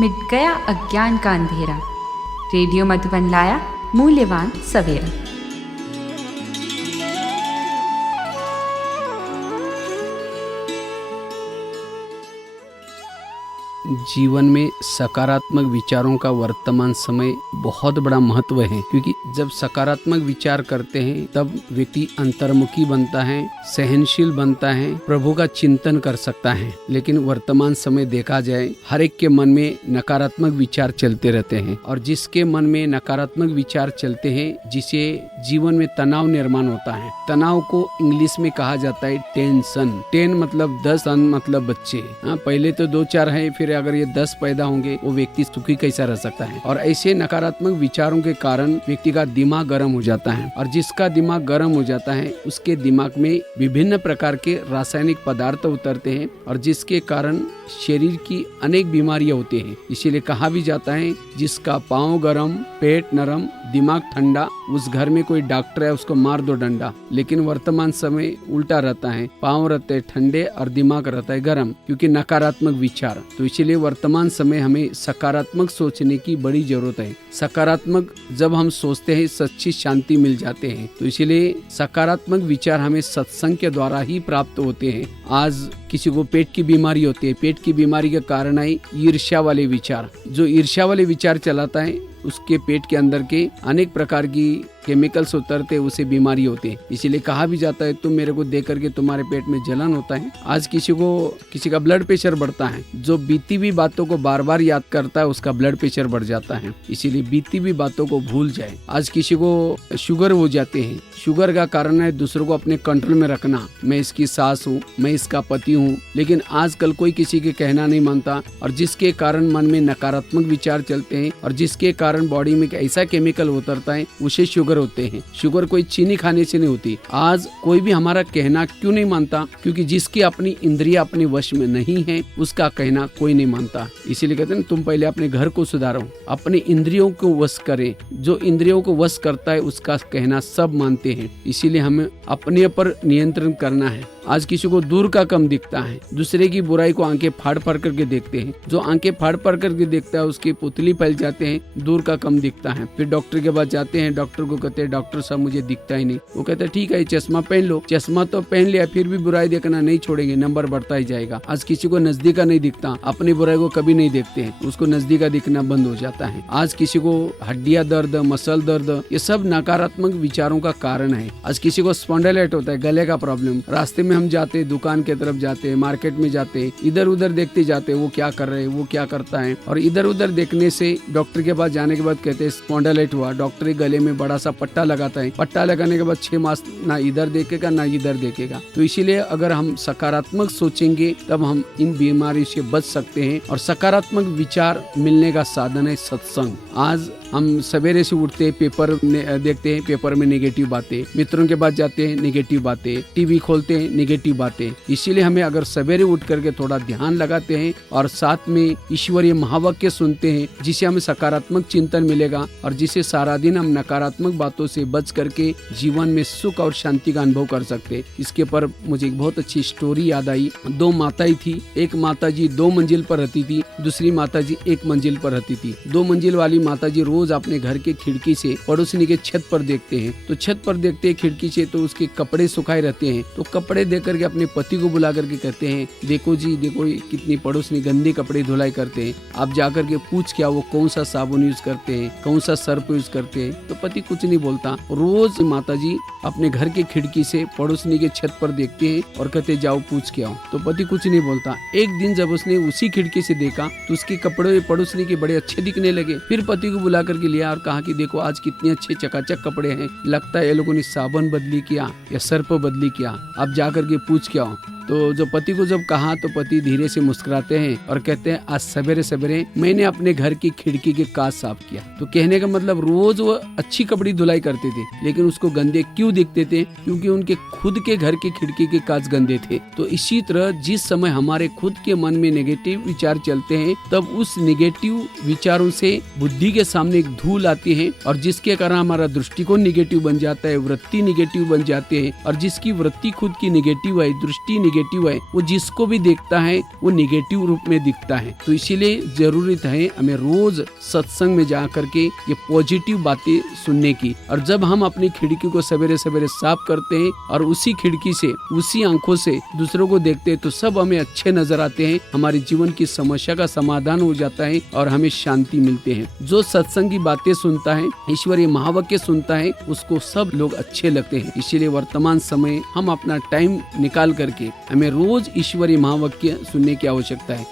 मिट गया अज्ञान का अंधेरा। रेडियो मधुबन लाया मूल्यवान सवेरा। जीवन में सकारात्मक विचारों का वर्तमान समय बहुत बड़ा महत्व है, क्योंकि जब सकारात्मक विचार करते हैं तब व्यक्ति अंतर्मुखी बनता है, सहनशील बनता है, प्रभु का चिंतन कर सकता है। लेकिन वर्तमान समय देखा जाए, हर एक के मन में नकारात्मक विचार चलते रहते हैं, और जिसके मन में नकारात्मक विचार चलते हैं, जिसे जीवन में तनाव निर्माण होता है। तनाव को इंग्लिश में कहा जाता है टेंशन। टेन मतलब 10, सन मतलब बच्चे। पहले तो 2-4 है, फिर अगर ये 10 पैदा होंगे, वो व्यक्ति सुखी कैसा रह सकता है। और ऐसे नकारात्मक विचारों के कारण व्यक्ति का दिमाग गर्म हो जाता है, और जिसका दिमाग गर्म हो जाता है उसके दिमाग में विभिन्न प्रकार के रासायनिक पदार्थ उतरते हैं, और जिसके कारण शरीर की अनेक बीमारियां होती हैं। इसीलिए कहा भी जाता है, जिसका पाँव गरम, पेट नरम, दिमाग ठंडा, उस घर में कोई डॉक्टर है उसको मार दो डंडा। लेकिन वर्तमान समय उल्टा रहता है, पाँव रहते हैं ठंडे और दिमाग रहता है गरम, क्योंकि नकारात्मक विचार। तो इसीलिए वर्तमान समय हमें सकारात्मक सोचने की बड़ी जरूरत है। सकारात्मक जब हम सोचते हैं, सच्ची शांति मिल जाते हैं। तो इसीलिए सकारात्मक विचार हमें सत्संग के द्वारा ही प्राप्त होते हैं। आज किसी को पेट की बीमारी होती है, पेट की बीमारी का कारण है ईर्ष्या वाले विचार। जो ईर्ष्या वाले विचार चलाता है, उसके पेट के अंदर के अनेक प्रकार की केमिकल्स उतरते, उसे बीमारी होती है। इसीलिए कहा भी जाता है, तुम मेरे को देख करके तुम्हारे पेट में जलन होता है। आज किसी का ब्लड प्रेशर बढ़ता है, जो बीती हुई बातों को बार बार याद करता है, उसका ब्लड प्रेशर बढ़ जाता है। इसीलिए बीती हुई बातों को भूल जाए। आज किसी को शुगर हो जाते हैं, शुगर का कारण है दूसरों को अपने कंट्रोल में रखना। मैं इसकी सास हूँ, मैं इसका पति हूँ, लेकिन आजकल कोई किसी के कहना नहीं मानता, और जिसके कारण मन में नकारात्मक विचार चलते हैं, और जिसके कारण बॉडी में ऐसा केमिकल उतरता है, उसे शुगर होते हैं। शुगर कोई चीनी खाने से नहीं होती। आज कोई भी हमारा कहना क्यों नहीं मानता? क्योंकि जिसकी अपनी इंद्रियां अपने वश में नहीं है, उसका कहना कोई नहीं मानता। इसीलिए कहते हैं, तुम पहले अपने घर को सुधारो, अपनी इंद्रियों को वश करें। जो इंद्रियों को वश करता है, उसका कहना सब मानते हैं। इसीलिए हमें अपने पर नियंत्रण करना है। आज किसी को दूर का कम दिखता है, दूसरे की बुराई को आंखें फाड़ फाड़ करके देखते हैं। जो आंखें फाड़ फाड़ करके देखता है, उसकी पुतली फैल जाते हैं, दूर का कम दिखता है। फिर डॉक्टर के पास जाते हैं, डॉक्टर को कहते हैं, डॉक्टर साहब मुझे दिखता ही नहीं। वो कहते हैं, ठीक है चश्मा पहन लो। चश्मा तो पहन लिया, फिर भी बुराई देखना नहीं छोड़ेंगे, नंबर बढ़ता ही जाएगा। आज किसी को नजदीका नहीं दिखता, अपनी बुराई को कभी नहीं देखते हैं, उसको नजदीका दिखना बंद हो जाता है। आज किसी को हड्डियां दर्द, मसल दर्द, ये सब नकारात्मक विचारों का कारण है। आज किसी को स्पॉन्डिलाइटिस होता है, गले का प्रॉब्लम। रास्ते में हम जाते, दुकान के तरफ जाते, मार्केट में जाते, इधर उधर देखते जाते, वो क्या कर रहे हैं, वो क्या करता है, और इधर उधर देखने से डॉक्टर के पास जाने के बाद कहते हैं स्पॉन्डिलाइटिस हुआ। डॉक्टर गले में बड़ा सा पट्टा लगाता है, पट्टा लगाने के बाद 6 मास ना इधर देखेगा ना इधर देखेगा। तो इसीलिए अगर हम सकारात्मक सोचेंगे, तब हम इन बीमारी से बच सकते हैं। और सकारात्मक विचार मिलने का साधन है सत्संग। आज हम सवेरे से उठते, पेपर देखते हैं, पेपर में नेगेटिव बातें, मित्रों के पास जाते हैं, नेगेटिव बातें, टीवी खोलते हैं, नेगेटिव बातें। इसीलिए हमें अगर सवेरे उठ करके थोड़ा ध्यान लगाते हैं, और साथ में ईश्वरीय महावाक्य सुनते हैं, जिसे हमें सकारात्मक चिंतन मिलेगा, और जिसे सारा दिन हम नकारात्मक बातों से बच करके जीवन में सुख और शांति का अनुभव कर सकते। इसके पर मुझे एक बहुत अच्छी स्टोरी याद आई। 2 माताएं थी। एक माताजी 2 मंजिल पर रहती थी, दूसरी माताजी 1 मंजिल पर रहती थी। 2 मंजिल वाली माताजी रोज अपने घर के खिड़की से पड़ोसनी के छत पर देखते हैं। तो छत पर देखते हैं खिड़की से, तो उसके कपड़े सुखाए रहते हैं। तो कपड़े देख करके अपने पति को बुला करके कहते हैं, देखो जी, देखो कितनी पड़ोसनी गंदे कपड़े धुलाई करते हैं, आप जाकर के पूछ क्या वो कौन सा साबुन यूज करते हैं, कौन सा सर्फ यूज करते हैं। तो पति कुछ नहीं बोलता। रोज माताजी अपने घर के खिड़की से पड़ोसनी के छत पर देखते हैं और कहते जाओ पूछ के आओ। तो पति कुछ नहीं बोलता। एक दिन जब उसने उसी खिड़की से देखा, तो उसके कपड़े पड़ोसनी के बड़े अच्छे दिखने लगे। फिर पति को बुला करके लिया और कहा कि देखो आज कितने अच्छे चकाचक कपड़े हैं, लगता है ये लोगों ने साबुन बदली किया या सर्फ बदली किया, आप जाकर के पूछ के आओ। तो जो पति को जब कहा, तो पति धीरे से मुस्कुराते हैं और कहते हैं, आज सवेरे सवेरे मैंने अपने घर की खिड़की के कांच साफ किया। तो कहने का मतलब रोज वो अच्छी कपड़ी धुलाई करते थे, लेकिन उसको गंदे क्यों दिखते थे? क्योंकि उनके खुद के घर की खिड़की के कांच गंदे थे। तो इसी तरह जिस समय हमारे खुद के मन में नेगेटिव विचार चलते हैं, तब उस नेगेटिव विचारों से बुद्धि के सामने एक धूल आती है, और जिसके कारण हमारा दृष्टिकोण नेगेटिव बन जाता है, वृत्ति नेगेटिव बन जाते हैं। और जिसकी वृत्ति खुद की नेगेटिव है, दृष्टि निगेटिव है वो जिसको भी देखता है वो निगेटिव रूप में दिखता है। तो इसीलिए जरूरत है हमें रोज सत्संग में जा करके ये पॉजिटिव बातें सुनने की। और जब हम अपनी खिड़की को सवेरे सवेरे साफ करते हैं और उसी खिड़की से उसी आंखों से दूसरों को देखते हैं तो सब हमें अच्छे नजर आते हैं, हमारे जीवन की समस्या का समाधान हो जाता है और हमें शांति मिलते हैं। जो सत्संग की बातें सुनता है, ईश्वरीय महावाक्य सुनता है, उसको सब लोग अच्छे लगते हैं। इसीलिए वर्तमान समय हम अपना टाइम निकाल करके हमें रोज ईश्वरीय महावाक्य सुनने की आवश्यकता है।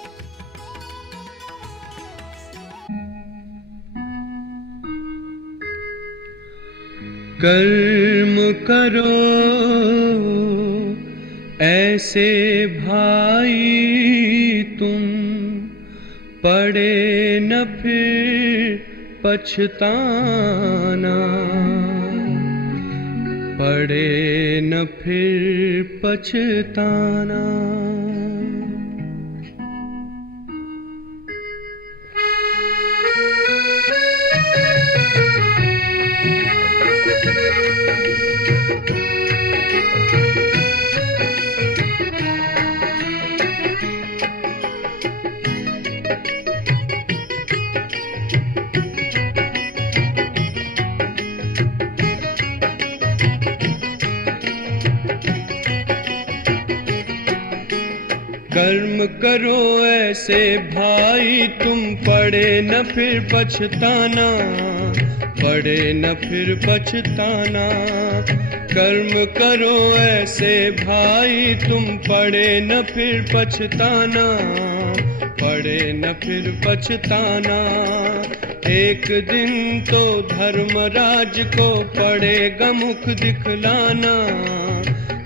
कर्म करो ऐसे भाई तुम, पड़े न फिर पछताना, पड़े न फिर पछताना। कर्म करो ऐसे भाई तुम, पड़े न फिर पछताना, पड़े न फिर पछताना। कर्म करो ऐसे भाई तुम, पड़े न फिर पछताना, पड़े न फिर पछताना। एक दिन तो धर्मराज को पड़ेगा मुख दिखलाना,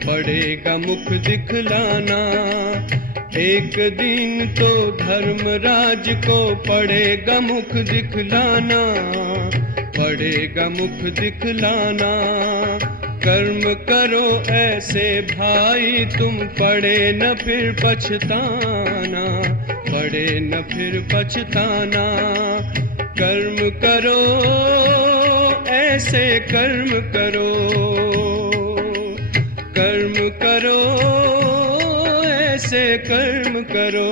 पड़ेगा मुख दिखलाना। एक दिन तो धर्मराज को पड़ेगा मुख दिखलाना, पड़ेगा मुख दिखलाना। कर्म करो ऐसे भाई तुम, पड़े न फिर पछताना, पड़े न फिर पछताना। कर्म करो ऐसे कर्म करो, कर्म करो ऐसे कर्म करो।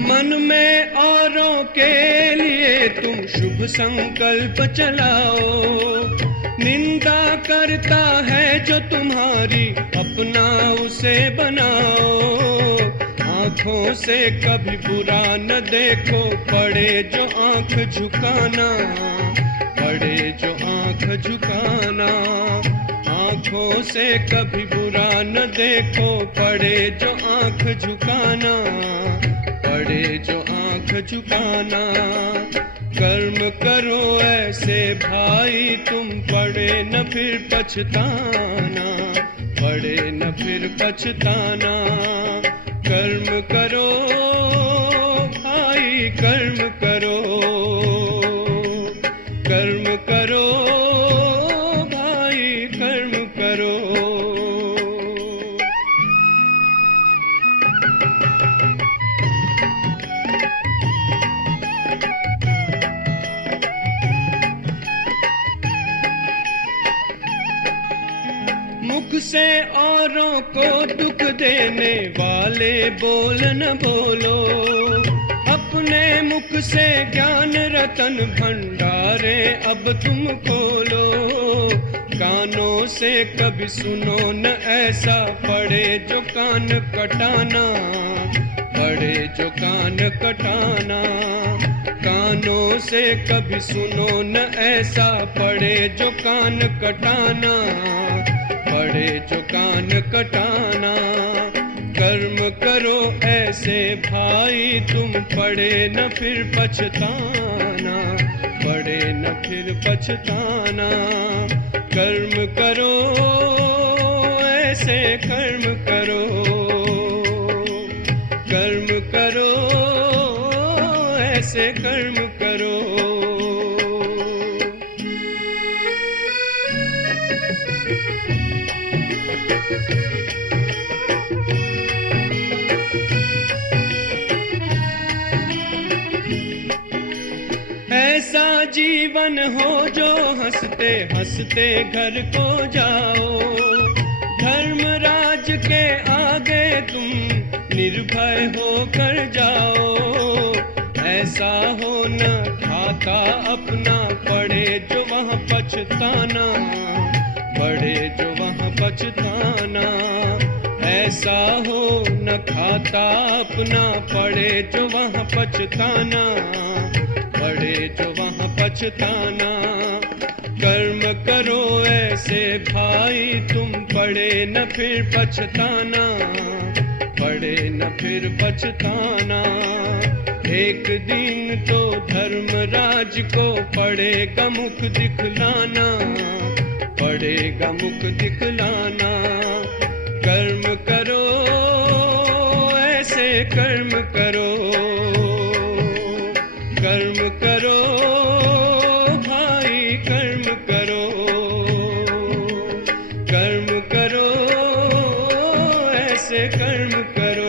मन में औरों के लिए तुम शुभ संकल्प चलाओ, निंदा करता है जो तुम्हारी अपना उसे बनाओ। आँखों से कभी बुरा न देखो, पड़े जो आँख झुकाना, पड़े जो आँख झुकाना। आँखों से कभी बुरा न देखो, पड़े जो आँख झुकाना, पड़े जो आँख झुकाना। कर्म करो ऐसे भाई तुम, पड़े न फिर पछताना, पड़े न फिर पछताना। कर्म करो भाई कर्म करो, कर्म करो भाई कर्म करो। मुख से औरों को दुख देने वाले बोल न बोलो, अपने मुख से ज्ञान रतन भंडारे अब तुम खोलो। कानों से कभी सुनो न ऐसा, पड़े जो कान कटाना, पड़े जो कान कटाना। कानों से कभी सुनो न ऐसा, पड़े जो कान कटाना, पड़े जो कान कटाना। कर्म करो ऐसे भाई तुम, पड़े न फिर पछताना, पड़े न फिर पछताना। कर्म करो ऐसे कर्म करो, कर्म करो ऐसे कर्म करो। जीवन हो जो हंसते हंसते घर को जाओ। धर्म राज के आगे तुम निर्भय होकर जाओ। ऐसा हो न खाता अपना पड़े जो वहाँ पछताना, पड़े जो वहाँ पछताना। ऐसा हो न खाता अपना पड़े जो वहाँ पछताना, पड़े जो वहाँ पछताना। कर्म करो ऐसे भाई तुम पड़े न फिर पछताना, पड़े न फिर पछताना। एक दिन तो धर्मराज को पड़ेगा मुख दिखलाना, पड़ेगा मुख दिखलाना। कर्म करो ऐसे कर्म करो, कर्म करो भाई कर्म करो, कर्म करो ऐसे कर्म करो।